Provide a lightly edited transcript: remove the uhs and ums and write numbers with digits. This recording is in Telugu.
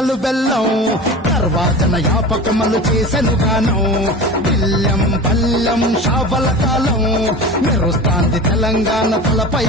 చుక్కలు బెల్లం తర్వాతన యాపకమలు చేసెను గానం బిల్లం పల్లెం షావల కాలం మెరుస్తాంది తెలంగాణ తలపై